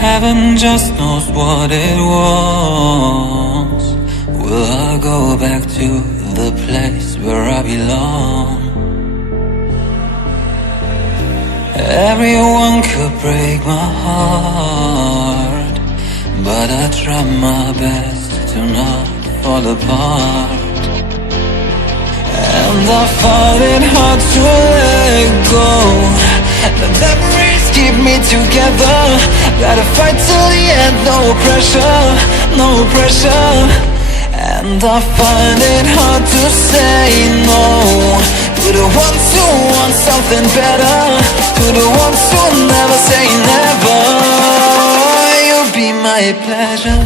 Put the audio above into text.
Heaven just knows what it wants. Will I go back to the place where I belong? Everyone could break my heart, but I try my best to not fall apart. And I find it hard to let go. The memories keep me together. Gotta fight till the end, no pressure, no pressure. And I find it hard to say no to the ones who want something better, to the ones who never say never. You'll be my pleasure.